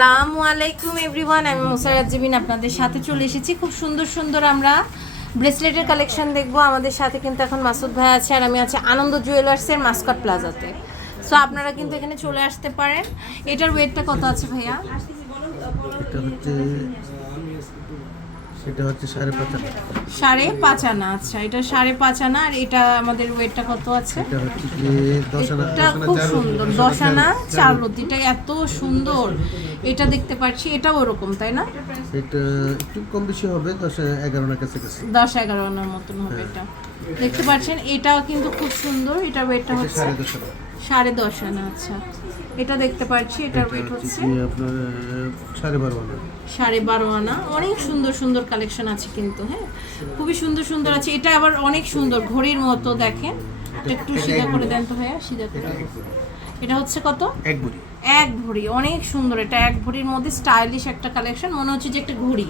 আসসালামু আলাইকুম এভরিওয়ান, আমি মুসারাত জিবিন আপনাদের সাথে চলে এসেছি। খুব সুন্দর সুন্দর আমরা ব্রেসলেটের কালেকশন দেখবো। আমাদের সাথে কিন্তু এখন মাসুদ ভাই আছে আর আমি আছি আনন্দ জুয়েলার্সের মাস্কট প্লাজাতে। সো আপনারা কিন্তু এখানে চলে আসতে পারেন। এটার ওয়েটটা কত আছে ভাইয়া? এটা হচ্ছে 5.5 5.5 আনা। আচ্ছা, এটা 5.5 আনা। আর এটা আমাদের ওয়েটটা কত আছে? এটা হচ্ছে কি 10 আনা। এটা খুব সুন্দর, 10 আনা 4 রতি। এটা এত সুন্দর, এটা দেখতে পাচ্ছি। এটাও ওরকম, তাই না? এটা একটু কম বেশি হবে, 10-11 আনার কাছাকাছি। 10-11 আনার মতন হবে। এটা দেখতে পাচ্ছেন, এটাও কিন্তু খুব সুন্দর। এটার ওয়েটটা হচ্ছে 10.5 আনা। আচ্ছা, এটা দেখতে পাচ্ছি, এটার ওয়েট হচ্ছে আপনার 12.5 আনা। 12.5 আনা। অনেক সুন্দর সুন্দর কালেকশন আছে কিন্তু, হ্যাঁ, খুবই সুন্দর সুন্দর আছে। এটা আবার অনেক সুন্দর, ঘড়ির মতো। দেখেন, একটু সিধা করে দেন তো ভাইয়া, সিধা করে। এটা হচ্ছে কত? এক ভরি। অনেক সুন্দর। এটা এক ভরির মধ্যে স্টাইলিশ একটা কালেকশন, মনে হচ্ছে যে একটা ঘড়ি,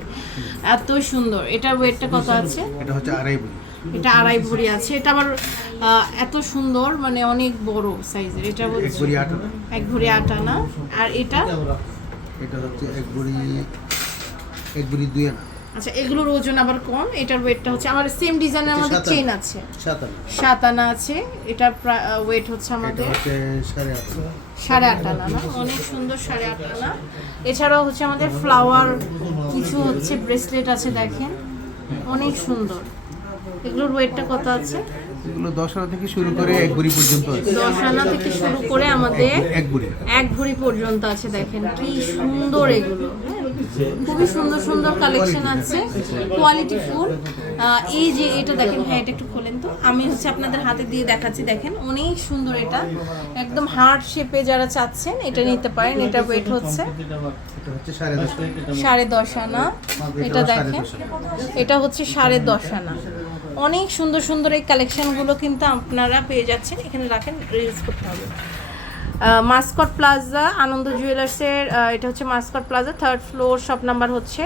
এত সুন্দর। এটার ওয়েটটা কত আছে? এটা হচ্ছে 2.5 ভরি। এটা 2.5 ভরি আছে। এটা আবার এত সুন্দর, মানে অনেক বড় সাইজের। এটা হচ্ছে 1 ভরি 8 আনা। 1 ভরি 8 আনা। আর এটা হচ্ছে 1 ভরি 2 আনা। আচ্ছা, এগুলোর ওজন আবার কম। এটার ওয়েটটা হচ্ছে আমার সেম ডিজাইনের আমাদের চেইন আছে 7 আনা। 7 আনা আছে। এটার ওয়েট হচ্ছে আমাদের 8.5 আনা না? অনেক সুন্দর, 8.5 আনা। এছাড়াও হচ্ছে আমাদের ফ্লাওয়ার কিছু হচ্ছে ব্রেসলেট আছে, দেখেন অনেক সুন্দর। এগুলোর ওয়েটটা কত আছে? এগুলো 10 আনা থেকে শুরু করে 1 ভরি পর্যন্ত আছে। 10 আনা থেকে শুরু করে আমাদের 1 ভরি পর্যন্ত আছে। দেখেন কি সুন্দর এগুলো, খুবই সুন্দর সুন্দর কালেকশন আছে, কোয়ালিটি ফুল। এই যে এটা দেখেন, হ্যাঁ এটা একটু খোলেন তো, আমি হচ্ছে আপনাদের হাতে দিয়ে দেখাচ্ছি। দেখেন অনেক সুন্দর, এটা একদম হার্ট শেপে যারা চাচ্ছেন এটা নিতে পারেন। এটা ওয়েট হচ্ছে 10.5 আনা। এটা দেখেন, এটা হচ্ছে 10.5 আনা। অনেক সুন্দর সুন্দর এই কালেকশনগুলো কিন্তু আপনারা পেয়ে যাচ্ছেন। এখানে রাখেন, রিলস করতে হবে। মাস্কট প্লাজা, আনন্দ জুয়েলার্সের। এটা হচ্ছে Mascot plaza, 3rd floor, shop number হচ্ছে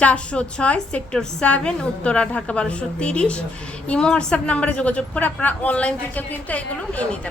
406, sector 7, Uttara, Dhaka 1230। Imo WhatsApp নাম্বারে যোগাযোগ করে আপনারা অনলাইন থেকে কিন্তু এগুলো নিয়ে নিতে পারেন।